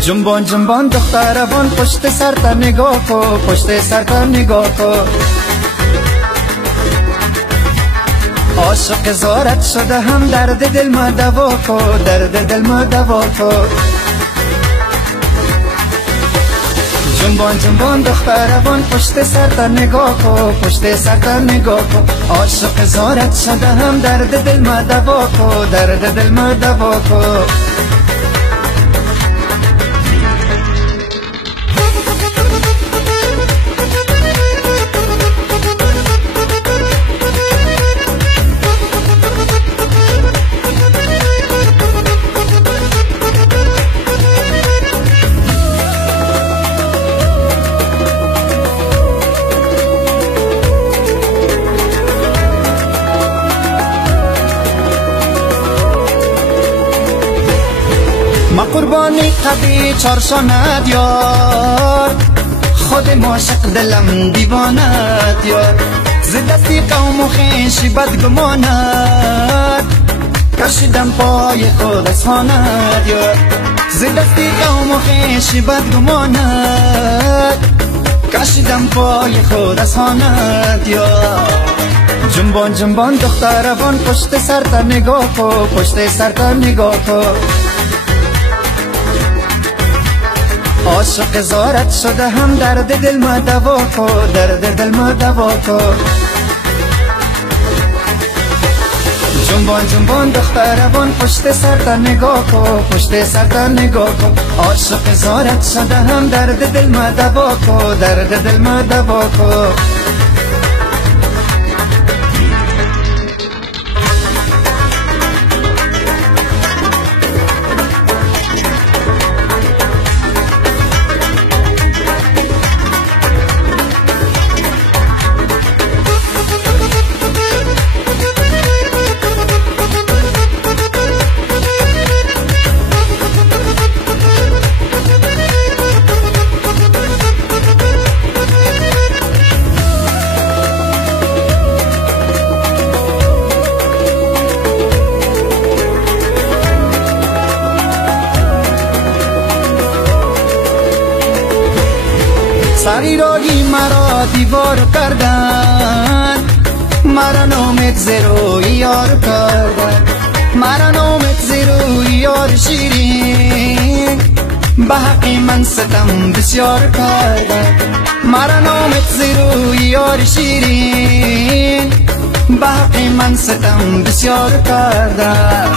جنبان جنبان دختران پشت سر تا نگاه کو، پشت سر تا نگاه کو. عاشق زارت شده هم درد دل ما دوا کو، درد دل ما دوا کو. جنبان جنبان دختران پشت سر تا نگاه کو، پشت سر تا نگاه کو. عاشق زارت شده هم درد دل ما دوا کو، درد دل ما دوا کو. ما قربانی قدی چارشانت یار، خود معشق دلم دیوانت یار. ز دستی قوم و خویشی بدگمانت، کشیدم پای خود از خانت یار. ز دستی قوم و خویشی بدگمانت، کشیدم پای خود از خانت یار. جنبان جنبان دختران پشت سر تا نگاه کو، پشت سر تا نگاه کو. عاشق زارت شده هم درد دل ما دوا کو، درد دل ما دوا کو. جنبان جنبان دختران پشت سر تا نگاه کو، پشت سر تا نگاه کو. عاشق زارت شده هم درد دل ما دوا کو، درد دل ما دوا کو. سری راهی مرا دیوار کردن، مرا نامت زیرو یار کردن. مرا نامت زیرو یار شیرین، به حق من ستم بسیار کردن. مرا نامت زیرو یار شیرین، به حق من ستم بسیار کردن.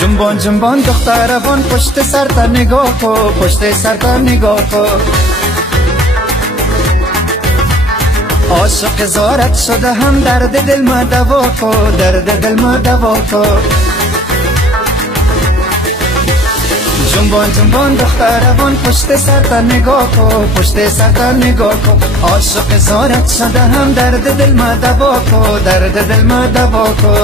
جنبان جنبان دختران پشت سر تا نگاه کو، پشت سر تا نگاه کو. عاشق زارت شده هم درد دل ما دوا کو، درد دل ما دوا کو. جنبان جنبان دختران پشت سر تا نگاه کو، پشت سر تا نگاه کو. عاشق زارت شده هم درد دل ما دوا کو، درد دل ما دوا کو.